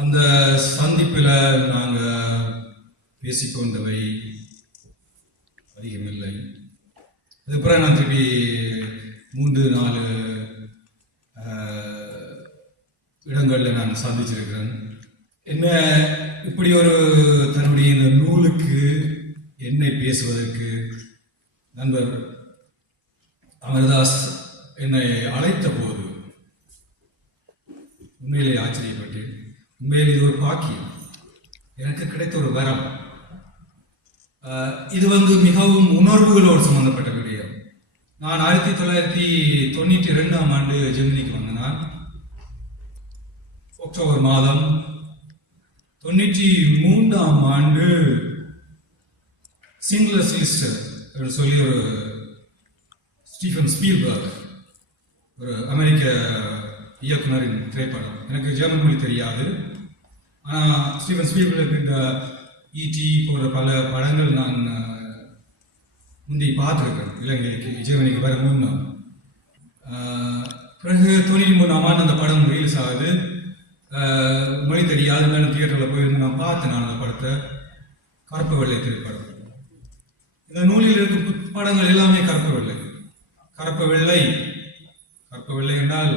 அந்த சந்திப்பில் நாங்கள் பேசிக்கொண்டவை அதிகமில்லை. அதுக்கப்புறம் நான் திருப்பி 3-4 இடங்களில் நான் சந்திச்சிருக்கிறேன். என்ன இப்படி ஒரு தன்னுடைய இந்த நூலுக்கு என்னை பேசுவதற்கு நண்பர் அமர்தாஸ் என்னை அழைத்த போது உண்மையிலே ஆச்சரியப்பட்டேன். உண்மையில் இது ஒரு பாக்கியம், எனக்கு கிடைத்த ஒரு வரம். இது மிகவும் உணர்வுகளோடு சம்பந்தப்பட்ட விடயம். நான் 1992ஆம் ஆண்டு ஜெர்மனிக்கு வந்தேன். அக்டோபர் மாதம் 93ஆம் ஆண்டு சிங்லஸ் லிஸ்ட் என்று சொல்லி ஒரு ஸ்டீஃபன் ஸ்பீல்பர்க், ஒரு அமெரிக்க இயக்குனரின் திரைப்படம். எனக்கு ஜெர்மன் மொழி தெரியாது, ஆனால் ஸ்டீஃபன் ஸ்பீல்பர்க் இந்த ஈடி போன்ற பல படங்கள் நான் முந்தி பார்த்துருக்கேன் இலங்கைக்கு ஜெர்மனிக்கு வர முன்னே. பிறகு 93ஆம் ஆண்டு அந்த படம் ரிலீஸ் ஆகுது. மொழி தெரியாது, மேலும் தியேட்டரில் போயிருந்து நான் பார்த்தேன். நான் அந்த படத்தை கருப்பு வெள்ளை திரைப்படம். இந்த நூலில் இருக்கும் படங்கள் எல்லாமே கருப்பு வெள்ளை. கருப்பு வெள்ளை கருப்பு வெள்ளை என்றால்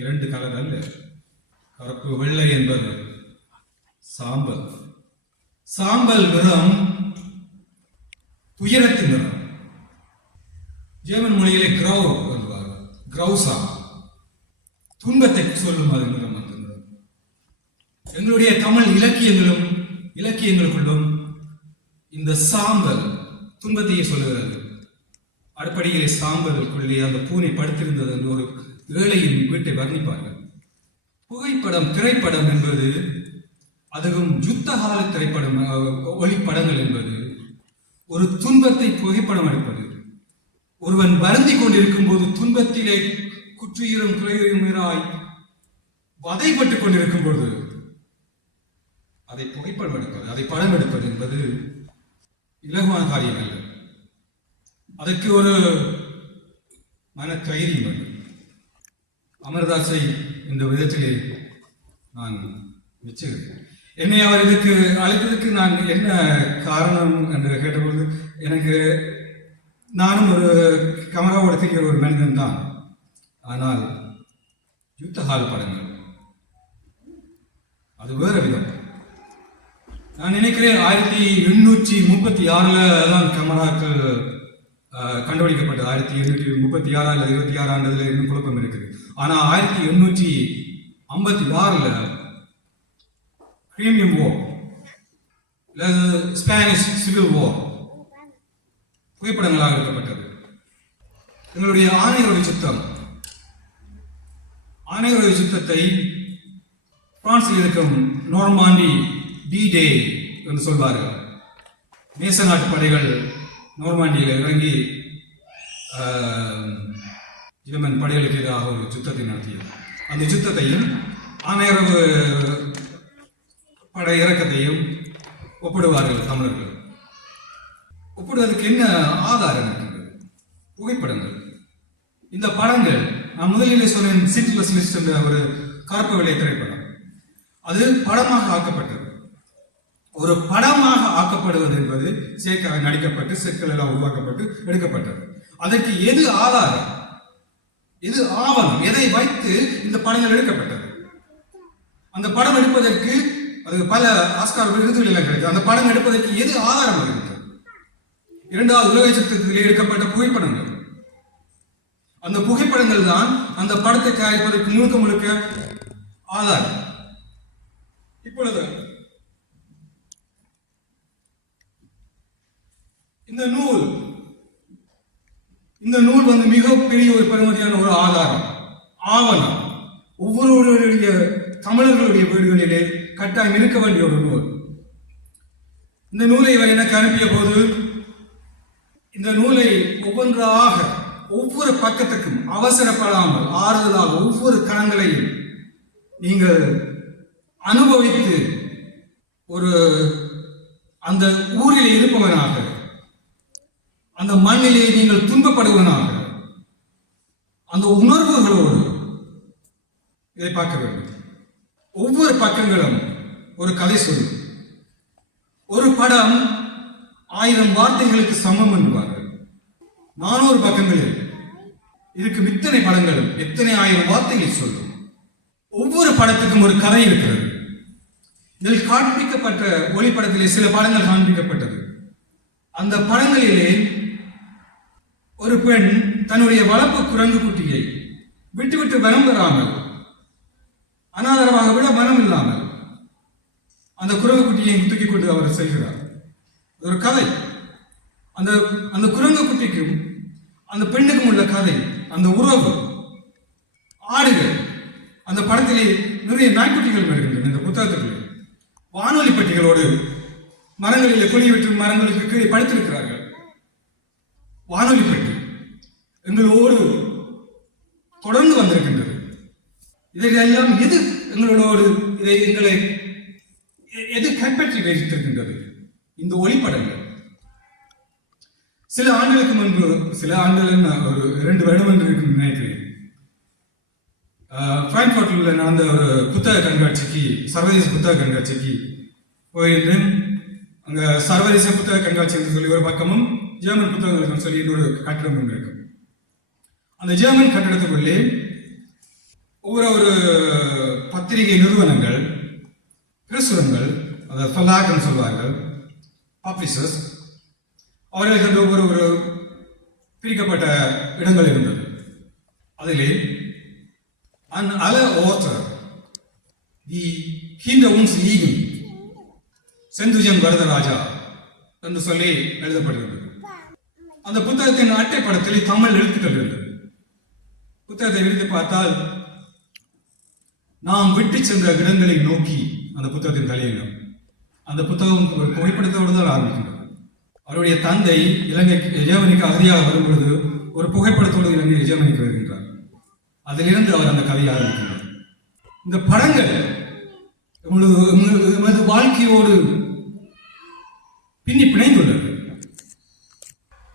2 கலர் அல்ல. கருப்பு வெள்ளை என்பது சாம்பல். சாம்பல் நிறம் துயரத்தின் நிறம். ஜெர்மன் மொழியிலே கிரௌ என்பார்கள், கிரௌசா, துன்பத்தை சொல்லும் அது நிறம். அந்த நிறம் எங்களுடைய தமிழ் இலக்கியங்களுக்குள்ளும் இந்த சாம்பல் துன்பத்தையே சொல்லுகிறது. அடிப்படையிலே சாம்பலுக்குள்ளே அந்த பூனை படுத்திருந்தது என்று ஒரு ஏழையின் வீட்டை வர்ணிப்பார்கள். புகைப்படம், திரைப்படம் என்பது, அதுவும் யுத்தகால திரைப்படம், ஒளிப்படங்கள் என்பது ஒரு துன்பத்தை புகைப்படம் எடுப்பது. ஒருவன் வருந்தி கொண்டிருக்கும் போது, துன்பத்திலே குற்றுயிரும் குறையுயிராய் வதைப்பட்டுக் கொண்டிருக்கும் பொழுது அதை புகைப்படம் எடுப்பது, அதை படம் எடுப்பது என்பது இலகுவான காரியம் அல்ல. அதற்கு ஒரு மன தைரியம் வேண்டும். அமர்தாஸை இந்த விதத்திலே நான் மெச்சுகிறேன். என்னை அவர் இதுக்கு அழைத்ததுக்கு நான் என்ன காரணம் என்று கேட்டபோது, எனக்கு நானும் ஒரு கேமராவோட தெரிகிற ஒரு மனிதன் தான். ஆனால் யுத்தகால படங்கள் அது வேற விதம். நான் நினைக்கிறேன் 1836 தான் கேமராக்கள் கண்டுபிடிக்கப்பட்டது. 1836 அல்லது 26 ஆண்டுல இன்னும் குழப்பம் இருக்குது. ஆனால் 1856 கிரீமியம் வார், ஸ்பானிஷ் சிவில் வார் புகைப்படங்களாக எடுக்கப்பட்டது. எங்களுடைய ஆணையருடைய சுத்தத்தை பிரான்சில் இருக்கும் நோர்மாண்டி டி-டே என்று சொல்வார்கள். நேச நாட்டு படைகள் நோர்மாண்டியில் இறங்கி ஜெர்மன் படைகளுக்கு எதிராக ஒரு யுத்தத்தை நடத்தியது. அந்த யுத்தத்தையும் ஆணையரவு படை இறக்கத்தையும் ஒப்பிடுவார்கள் தமிழர்கள். ஒப்பிடுவதற்கு என்ன ஆதாரம் இருக்கின்றது? புகைப்படங்கள். இந்த படங்கள், நான் முதலிலே சொன்னேன், சிங்லஸ் லிஸ்ட் என்ற ஒரு கருப்பு வெள்ளை திரைப்படம், அது படமாக ஆக்கப்பட்டது. ஒரு படமாக ஆக்கப்படுவது என்பது சேர்க்க நடிக்கப்பட்டு செட்கள் எல்லாம் உருவாக்கப்பட்டு எடுக்கப்பட்டது. அதற்கு எது ஆதாரம், எது ஆவணம், எதை வைத்து இந்த படங்கள் எடுக்கப்பட்டது? அந்த படம் எடுப்பதற்கு அது பல ஆஸ்கார் விருதுகள் எல்லாம் கிடைக்கும். அந்த படம் எடுப்பதற்கு எது ஆதாரம் இருக்கிறது? 2வது உலக யுத்தத்திலே எடுக்கப்பட்ட புகைப்படங்கள். அந்த புகைப்படங்கள் தான் அந்த படத்தை தயாரிப்பதற்கு முழுக்க ஆதாரம். இப்பொழுது இந்த நூல் மிகப்பெரிய ஒரு பெருமதியான ஒரு ஆதாரம், ஆவணம். ஒவ்வொருவருடைய தமிழர்களுடைய வீடுகளிலே கட்டாயம் இருக்க வேண்டிய ஒரு நூல். இந்த நூலை இவர் எனக்கு அனுப்பிய போது, இந்த நூலை ஒவ்வொன்றாக ஒவ்வொரு பக்கத்துக்கும் அவசரப்படாமல் ஆறுதலாக ஒவ்வொரு கணங்களையும் நீங்கள் அனுபவித்து ஒரு அந்த ஊரிலே இருப்பவனாக, அந்த மண்ணிலே நீங்கள் துன்பப்படுவனாக, அந்த உணர்வுகளோடு இதை பார்க்க வேண்டும். ஒவ்வொரு பக்கங்களும் ஒரு கதை சொல்லும். ஒரு படம் 1000 வார்த்தைகளுக்கு சமம் என்பார்கள். 400 பக்கங்களில் இருக்கும் இத்தனை படங்களும் எத்தனை 1000 வார்த்தைகளை சொல்லும். ஒவ்வொரு படத்துக்கும் ஒரு கதை இருக்கிறது. இதில் காண்பிக்கப்பட்ட ஒளிப்படத்திலே சில படங்கள் காண்பிக்கப்பட்டது. அந்த படங்களிலே ஒரு பெண் தன்னுடைய வளர்ப்பு குரங்கு குட்டியை விட்டுவிட்டு வரம் பெறாமல், அனாதரவாக விட மனம் இல்லாமல் அந்த குரங்கு குட்டியை தூக்கி கொண்டு அவர் செல்கிறார். ஒரு கதை. அந்த அந்த குரங்கு குட்டிக்கும் அந்த பெண்ணுக்கும் உள்ள கதை, அந்த உறவு, ஆடுகள். அந்த படத்திலே நிறைய நாய்க்குட்டிகள் வருகின்றன. இந்த புத்தகத்திலே வானொலி பெட்டிகளோடு மரங்களிலே குழி விட்டு மரங்களுக்கு கீழே படுத்திருக்கிறார்கள். வானொலி பெட்டி எங்களோடு தொடர்ந்து வந்திருக்கின்றது. இதையெல்லாம் எது எங்களோடு எங்களை எது கைப்பற்றி வைத்திருக்கின்றது? இந்த ஒளிப்படங்கள். சில ஆண்டுகளுக்கு முன்பு, சில ஆண்டுகள் ஒரு 2 வருடம் என்று நினைக்கிறேன், பிராங்க்ஃபர்ட்டில் நடந்த ஒரு புத்தக கண்காட்சிக்கு, சர்வதேச புத்தக கண்காட்சிக்கு போயிருந்தேன். அங்க சர்வதேச புத்தக கண்காட்சி என்று சொல்லி ஒரு பக்கமும், ஜெர்மன் புத்தகங்கள் சொல்லி இன்னொரு கட்டிடம் ஒன்று இருக்கும். அந்த ஜெர்மன் கட்டிடத்துக்குள்ளே ஒவ்வொரு பத்திரிகை நிறுவனங்கள், பிரசுரங்கள், அதாவது ஃபலாக்னு சொல்வார்கள், பப்ளிஷர்ஸ், அவர்களுக்கு ஒரு பிரிக்கப்பட்ட இடங்கள் இருந்தது. அதிலே alle Orte, die hinter uns liegen, செந்துஜன் Varadaraja என்று சொல்லி எழுதப்பட்டிருந்தது. அந்த புத்தகத்தின் அட்டைப்படத்தில் தமிழ் எழுத்துக்கள் இருந்தது. புத்தகத்தை விரித்து பார்த்தால் நாம் விட்டு சென்ற இடங்களை நோக்கி அந்த புத்தகத்தின் தலையங்கம். அந்த புத்தகம் ஒரு புகைப்படத்தோடு தான் ஆரம்பிக்கின்றது. அவருடைய தந்தை ஜெர்மனிக்கு அகதியாக வரும்பொழுது ஒரு புகைப்படத்தோடு ஜெர்மனிக்கு வருகின்றார். அதிலிருந்து அவர் அந்த கதையை ஆரம்பிக்கின்றார். இந்த படங்கள் எமது வாழ்க்கையோடு பின்னி பிணைந்துள்ளது.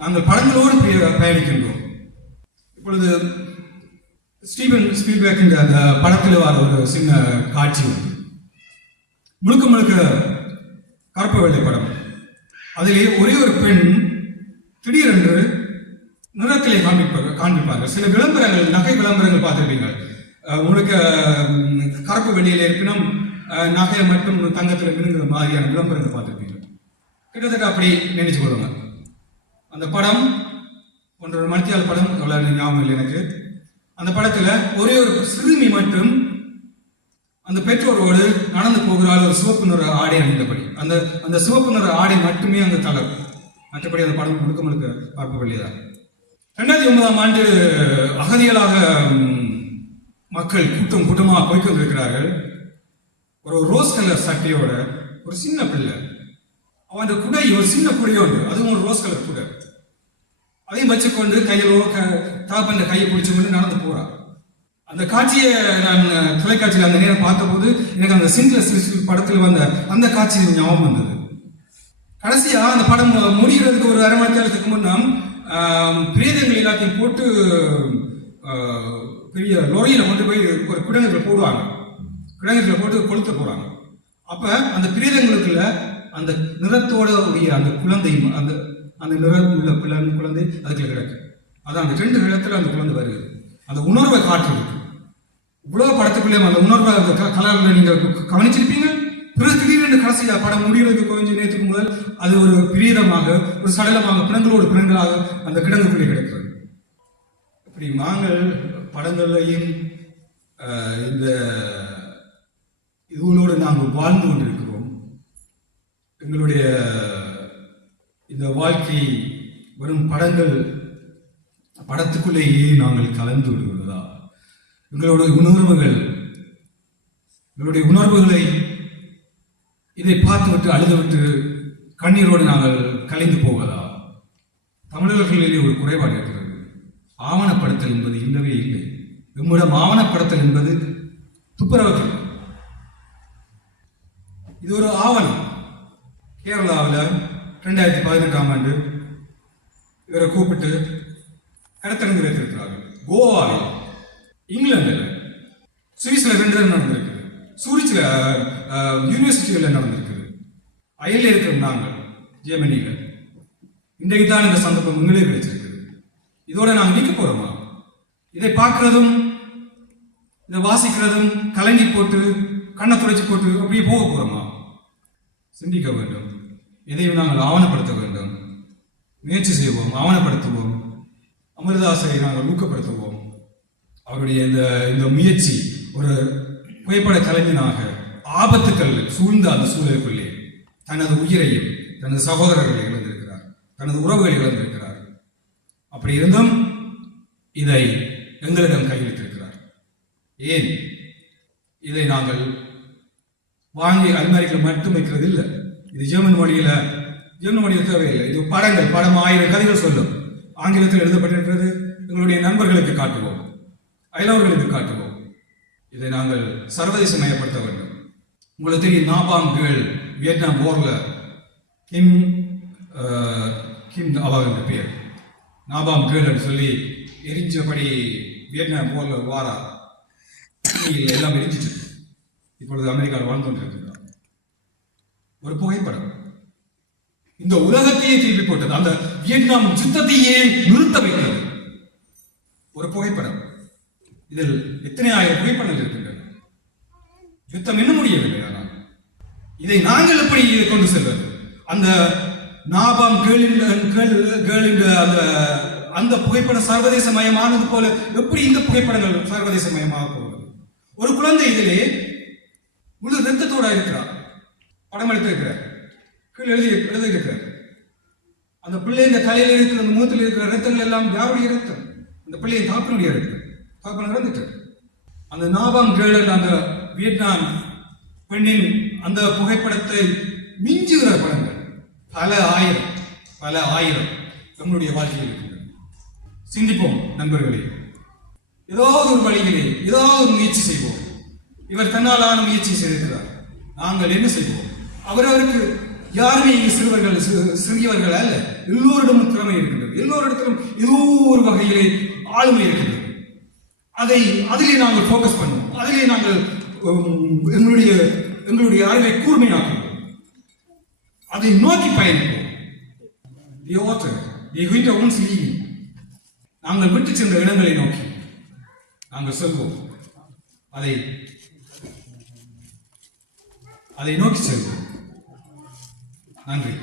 நாங்கள் படங்களோடு பயணிக்கின்றோம். இப்பொழுது ஸ்டீவன் ஸ்பீல்பர்க் என்ற அந்த படத்தில் வர ஒரு சின்ன காட்சி உண்டு. முழுக்க முழுக்க கருப்பு வெள்ளை படம். அதிலே ஒரே ஒரு பெண் திடீரென்று நிறத்திலே காண்பிப்பார்கள். சில விளம்பரங்கள், நகை விளம்பரங்கள் பார்த்திருப்பீங்க. முழுக்க கருப்பு வெள்ளியில் இருப்பினும் நகையை மட்டும் தங்கத்தில் விழுங்குற மாதிரியான விளம்பரங்கள் பார்த்திருப்பீங்க. கிட்டத்தட்ட அப்படி நினைச்சு கொள்ளுங்க. அந்த படம் 1.5 மணித்தியால படம், எவ்வளவு ஞாபகம் இல்லை எனக்கு. அந்த படத்துல ஒரே ஒரு சிறுமி மட்டும் அந்த பெற்றோரோடு நடந்து போகிறாள், ஒரு சிவப்பு நிற ஆடை அணிந்தபடி. அந்த அந்த சிவப்பு நிற ஆடை மட்டுமே அந்த தளர். மற்றபடி அந்த படம் முழுக்க முழுக்க பார்ப்பதில்லைதான். 2009ஆம் ஆண்டு அகதிகளாக மக்கள் கூட்டமாக போய்கொண்டிருக்கிறார்கள். ஒரு ரோஸ் கலர் சட்டையோட ஒரு சின்ன பிள்ளை, அவன் குடை, ஒரு சின்ன குடையோடு, அதுவும் ஒரு ரோஸ் கலர் குடை, அதையும் வச்சுக்கொண்டு கையிலோ தாப்பந்த கையை பிடிச்சுக்கொண்டு நடந்து போறான். அந்த காட்சியை நான் தொலைக்காட்சியில் அந்த நேரம் பார்த்தபோது எனக்கு அந்த சின்லெஸ் படத்தில் வந்த அந்த காட்சி ஞாபகம் வந்தது. கடைசியா அந்த படம் முடிகிறதுக்கு ஒரு அரை மணி நேரத்துக்கு முன்னால் பிரேதங்கள் எல்லாத்தையும் போட்டு பெரிய லோரியில கொண்டு போய் ஒரு கிடங்குகளை போடுவாங்க. கிடங்குகளை போட்டு கொளுத்த போறாங்க. அப்ப அந்த பிரேதங்களுக்குள்ள அந்த நிறத்தோட உடைய அந்த குழந்தை, அந்த அந்த நிறம் உள்ள குழந்தை அதுக்குள்ள கிடக்கு. அதான் அந்த 2 இடத்துல அந்த குழந்தை வருது. அந்த உணர்வை காட்டுறது. இவ்வளவு படத்துக்குள்ளே அந்த உணர்வை, அந்த கலர்ல நீங்க கவனிச்சிருப்பீங்க. பிறகு திடீரென்று கடைசியா படம் முடிகிறதுக்கு கொஞ்சம் நேரத்துக்கு முதல் அது ஒரு பிரீதமாக, ஒரு சடலமாக, பிணங்களோடு பிணங்களாக அந்த கிடங்குக்குள்ளே கிடக்கிறது. இப்படி நாங்கள் படங்களையும் இந்த இதுகளோடு நாங்கள் வாழ்ந்து கொண்டிருக்கிறோம். எங்களுடைய இந்த வாழ்க்கை வெறும் படத்துக்குள்ளேயே நாங்கள் கலந்து விடுகிறதா? எங்களுடைய உணர்வுகளை இதை பார்த்துவிட்டு அழுதுவிட்டு கண்ணீரோடு நாங்கள் கலைந்து போவதா? தமிழர்களிலே ஒரு குறைபாடு இருக்கிறது. ஆவணப்படுத்தல் என்பது இல்லவே இல்லை. நம்மிடம் ஆவணப்படுத்தல் என்பது துப்புரவு. இது ஒரு ஆவணம். கேரளாவில் 2018ஆம் ஆண்டு இவரை கூப்பிட்டு கடத்தரங்கு வைத்திருக்கிறார்கள். கோவாவில், இங்கிலாந்தில், சுவிஸ்ல 2 தடவை நடந்திருக்கு. சூரிச்சில் யூனிவர்சிட்டிகளில் நடந்திருக்குது. அயலில் இருக்கிற நாங்கள் ஜெர்மனியில் இன்றைக்கு தான் இந்த சந்தர்ப்பம் உங்களே கிடைச்சிருக்குது. இதோட நாங்கள் நிற்க போறோமா? இதை பார்க்கறதும் இதை வாசிக்கிறதும் கலங்கி போட்டு கண்ணை துடைச்சி போட்டு அப்படியே போக போறோமா? சிந்திக்க வேண்டும். எதையும் நாங்கள் ஆவணப்படுத்த வேண்டும். முயற்சி செய்வோம், ஆவணப்படுத்துவோம். அமிர்தாசை நாங்கள் ஊக்கப்படுத்துவோம். அவருடைய இந்த முயற்சி ஒரு புகைப்பட கலைஞனாக ஆபத்துக்கள் சூழ்ந்த அந்த சூழலுக்குள்ளே தனது உயிரையும் தனது சகோதரர்களை இழந்திருக்கிறார், தனது உறவுகளை இழந்திருக்கிறார். அப்படி இருந்தும் இதை எங்களிடம் கையளித்திருக்கிறார். ஏன் இதை நாங்கள் வாங்கி அல்மாரிகள் மட்டும் வைக்கிறது இல்லை. இது ஜெர்மன் மொழியில் தேவையில்லை. இது படங்கள், படம் 1000 கதைகள் சொல்லும். ஆங்கிலத்தில் எழுதப்பட்டிருக்கிறது. எங்களுடைய நண்பர்களுக்கு காட்டுவோம், அயலவர்களுக்கு காட்டுவோம். இதை நாங்கள் சர்வதேசமயப்படுத்த வேண்டும். உங்களுக்கு தெரியும், நாபாம் கேர்ள் வியட்நாம் போர்ல கிம் அவா என்ற பேர், நாபாம் கேர்ள் என்று சொல்லி எரிஞ்சபடி வியட்நாம் போர்ல வாரா எல்லாம் எரிஞ்சிட்டு இப்பொழுது அமெரிக்காவில் வாழ்ந்து கொண்டிருக்கிறார். ஒரு புகைப்படம் இந்த உலகத்தையே திருப்பி போட்டது. அந்த வியட்நாம் யுத்தத்தையே நிறுத்த வைக்கிறது. ஒரு புகைப்படம். இதில் எத்தனை ஆயிரம் புகைப்படங்கள் இருக்கின்றன. யுத்தம் இன்னும் முடியவில்லை. ஆனால் இதை நாங்கள் எப்படி கொண்டு செல்வது? அந்த நாபாம் கேர்ளின் அந்த புகைப்படம் சர்வதேச மயமானது போல எப்படி இந்த புகைப்படங்கள் சர்வதேச மயமாக போவது? ஒரு குழந்தை இதிலே முழு ரத்தத்தோட இருக்கிறார், படம் எடுத்திருக்கிறார், கீழே எழுதியிருக்கிறார். அந்த பிள்ளைங்க தலையில இருக்கிற அந்த முகத்தில் இருக்கிற ரத்தங்கள் எல்லாம் யாருடைய ரத்தம்? அந்த பிள்ளையை தாப்பனுடைய ரத்தம். தாப்பன் இறந்துட்டு அந்த நாபாம் கேர்ள் அந்த வியட்நாம் பெண்ணின் அந்த புகைப்படத்தை மிஞ்சுகிற படங்கள் பல ஆயிரம் நம்முடைய வாழ்க்கையில் இருக்கின்றன. சிந்திப்போம் நண்பர்களே. ஏதாவது ஒரு வழியிலே ஏதாவது ஒரு முயற்சி செய்வோம். இவர் தன்னாலான முயற்சி செய்திருக்கிறார். நாங்கள் என்ன செய்வோம்? அவரவருக்கு யாருமே இங்கு சிறியவர்கள் அல்ல. எல்லோரிடமும் திறமை இருக்கின்றது. எல்லோரிடத்திலும் ஏதோ ஒரு வகையிலே ஆளுமை இருக்கின்றது. அதிலே நாங்கள் போக்கஸ் பண்ணுவோம். அதிலே நாங்கள் எங்களுடைய அறிவை கூர்மையாக்குவோம். அதை நோக்கி பயணிப்போம். நாங்கள் விட்டு சென்ற இடங்களை நோக்கி நாங்கள் செல்வோம். அதை நோக்கி செல்வோம். நன்றி.